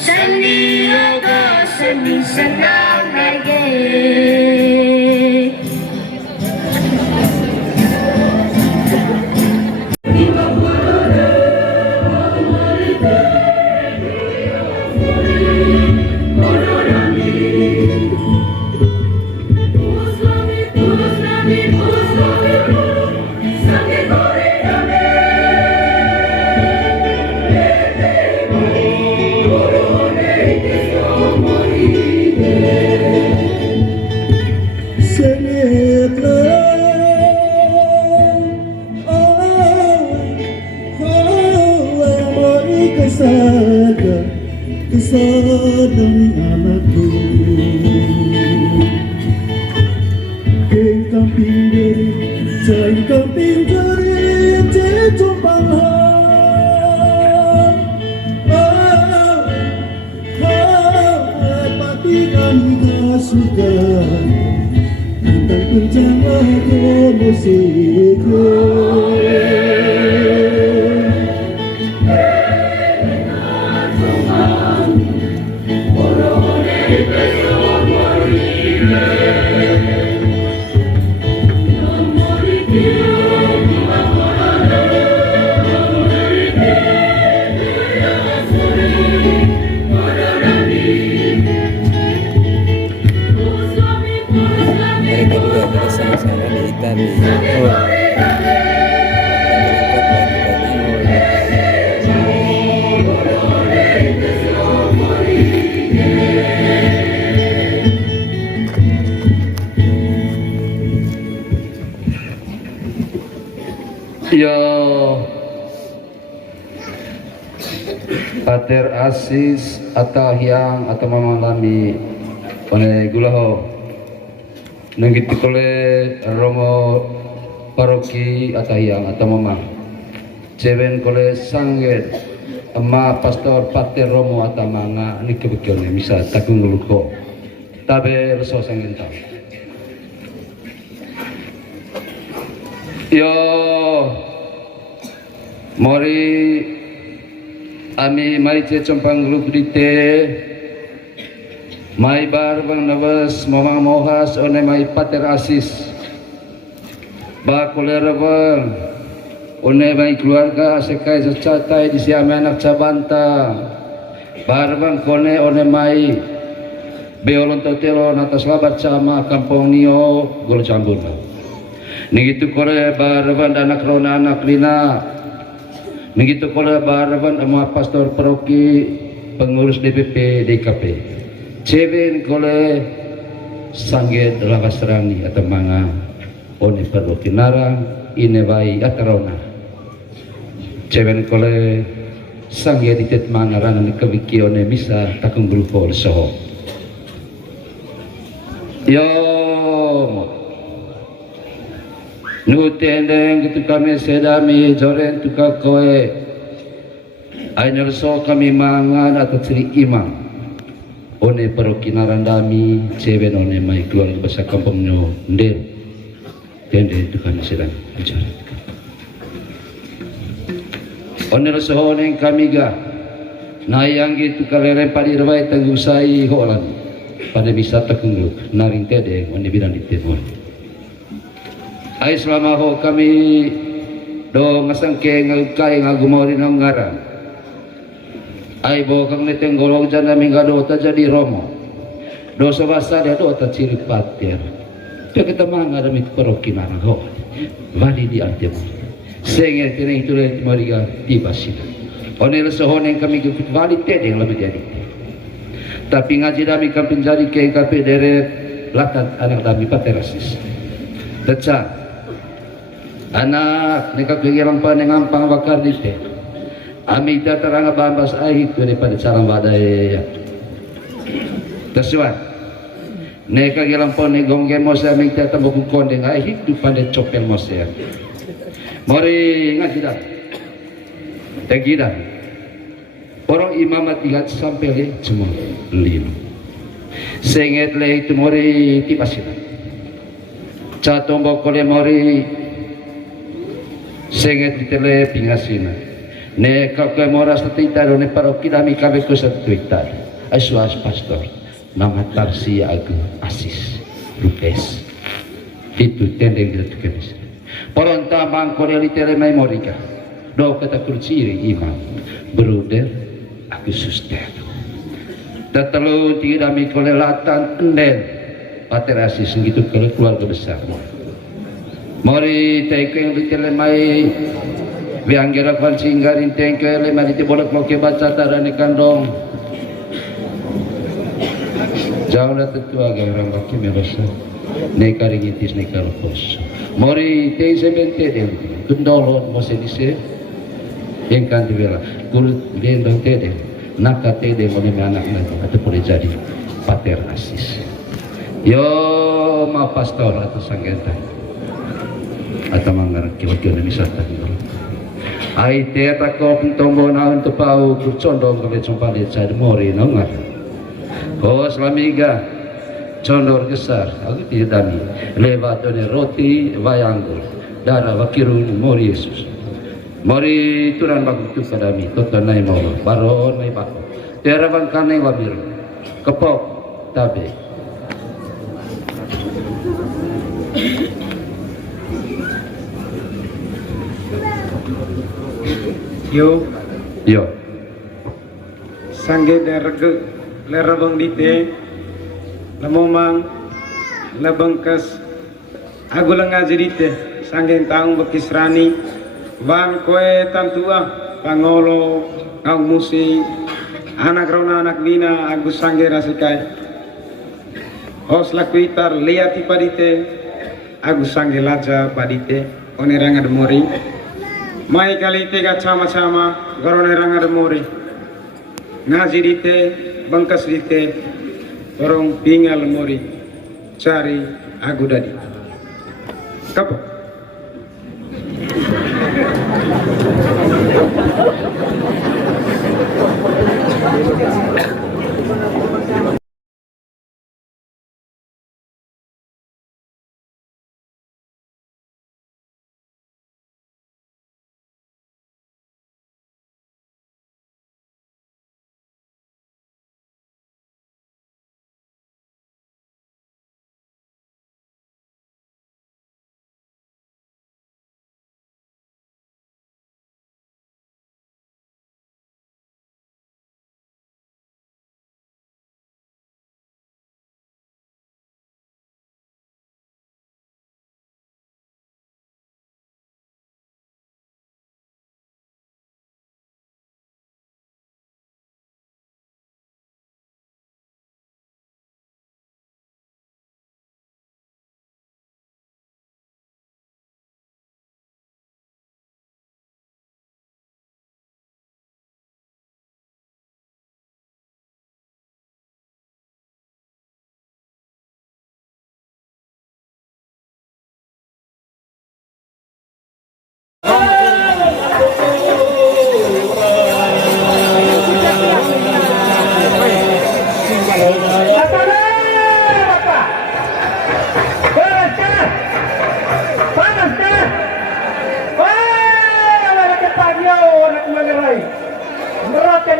Sandiaga, seni senang lagi. Kesadang anakku Kamping diri, cain kamping jari, cecumpang patikan kasukan tentang penjama musikku. Mereka juga bersama-sama di Italia. Ya Pater Asis atau Hyang atau Mama Lami oleh Gulaho nanggit kole Romo Paroki atau Hyang atau Mama Cewen kole Sangget Ama Pastor Pater Romo atau Manga ini kebetulan bisa takung luko tabe reso sanggenta. Yo mori ami mai cecompang grup dite mai bar bang navas mama mohas one mai Pater Asis ba kolera bang one mai keluarga sekai secatai di siame anak cabanta bar bang kone one mai beolon totelo atas labat sama kampung nio gol campur nigitu kore baraban anak rona anak lina nigitu kore baraban ama pastor paroki pengurus DPP DKP cewen kole sangget lakasrani atau manga one paroki narang inewai atarona cewen kole sangget ditet manga rangan kewiki one bisa takung grupo soho yo nutendeng gitu kami sedami joren tuka koe ainel so kami mangan atau ceri imam one perokinaran dami cewen one mai keluar bahasa kampung nyo ndel tende itu kami sedang bicara one so neng kami ga nayang gitu kaleren padi rawai tangusai holan pada bisa takung naring tede one bilang ditemon. Ay selama ho kami do ngasangke ngagkay ngagumawin ng ngaran ay bo kang neteng golong dyan namin nga do ta jadi Romo do sa basa dia do ta ciri pater kaya kita mga damit paroki marang ho vali di arte mo sengir kini itu leh mariga tiba sila onel sohonen kami kikut vali tede yang lebih jadi tapi ngaji dami kami penjari ke kape deret latat anak dami Pater Asis Daca anak neka kegiatan panengampang bakar dite amida terang bambas ahit daripada sarang badai tersuat neka kegiatan panegong gemos amida tambah konde ahit tu pada copel moser mori ngajida tegida orang imamat igat sampai le cuma lima senget le itu mori tipasina catombok kole mori senget ditele pingasina Ne kakwe moras tita ne parokida mi kabe ko sa Twitter. Aswas pastor. Nama Tarsi Agung Asis Lupes. Itu tendeng kita tukemis. Poronta bangkore litere memorika. Do kata kurciri imam. Bruder aku suster. Tetalu tidak mikolelatan enden. Pater Asis gitu kalau keluarga besar. Mari teko yang litere mai bianggira kan singgarin teko le mari bolak mau ke baca tarane kandong. Jauh lah tetua orang baki merasa nekaring itis nekalopos. Mari tei semente dem kendolon mose dise yang kan dibela kulit dendong tede naka tede mone anak nanti atau boleh jadi Pater Asis. Yo ma pastor atau sanggentan atau manggar kiwakil na misatan dulu. Ai teta ko tombo na untuk pau kurcondong kami cumpalit sa mori nongar. Oh selamiga condor besar aku tidak dami lewat dari roti wayanggur darah wakirun mori Yesus mori turan bagu tu kadami totan nai mau baron nai bako tiara bangkane wabir kepok tabe yo sangge derge lerabang dite lamomang labangkas agulang ngaji dite sangge taung bekisrani bang koe tantua pangolo kau musi anak rona anak bina agus sangge rasikai os lakuitar liati padite agus sangge laja padite onerang ada mori mai kali tiga sama-sama goronerang ada mori ngaji dite bangkas dite orang pingal mori cari agu dadi kapok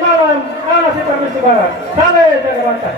malam, anak si permisi barat, sampai Jakarta.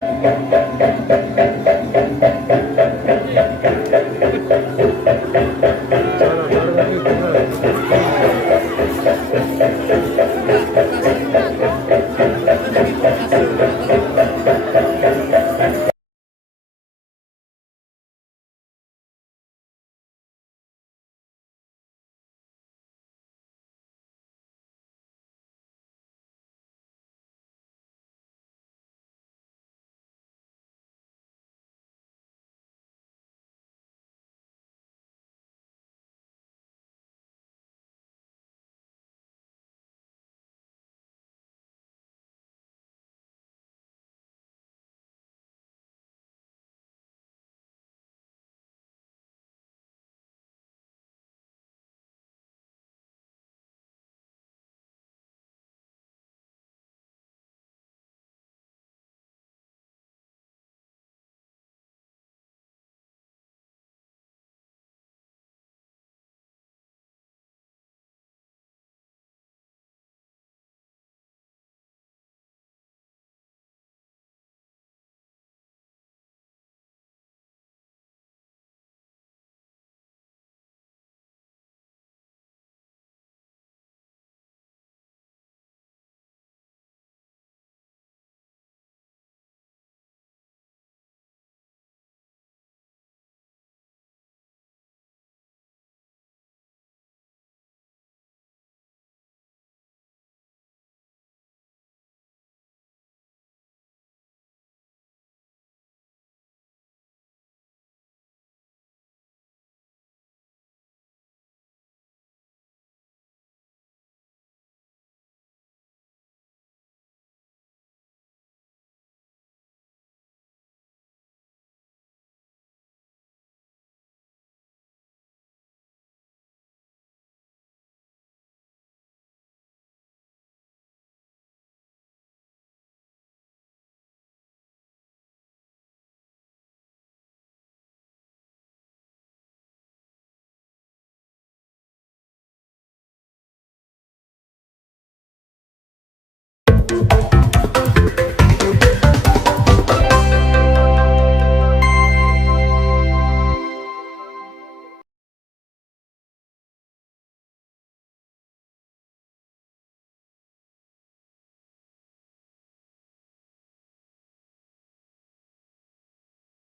Terima kasih.